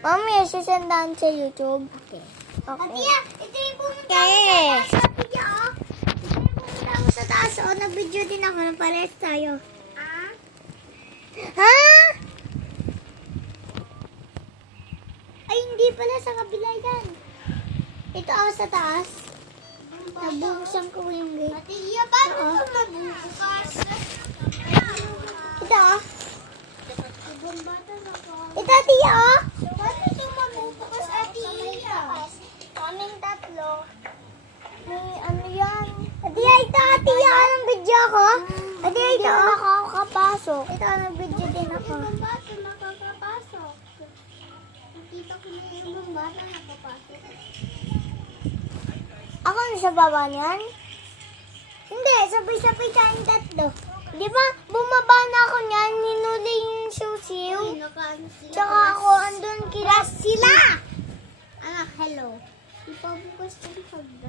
Mami, sisendahan sa YouTube. Okay. Atiya, ito yung pumunta ako sa taas. Atiya, oh. Ito yung pumunta ako sa taas. Oh, nag-video din ako. Napares tayo. Ah? Ha? Ay, hindi pala sa kabila yan. Ito ako sa taas. Nabuksan ko yung gate. Atiya, paano ito mabubukas? Ito, oh. Ito, Atiya, oh. Paano ito mabubukas, Atiya? Kaming tatlo. May ano yan? Atiya, ito, Atiya. Anong video ko? Atiya, Hindi ito, na oh. nakakapasok. Ito, nag-video din ako. Ibang bata nakakapasok. Nakita ko na ibang bata nakapasok. Ako na sa baba niyan? Hindi, sabay-sabay tayong tatlo. Di ba, bumaba na ako niyan, hinuli yung susiw. Tsaka ako andun kila sila! Anak, hello. Ipabukas ko yung hagdan.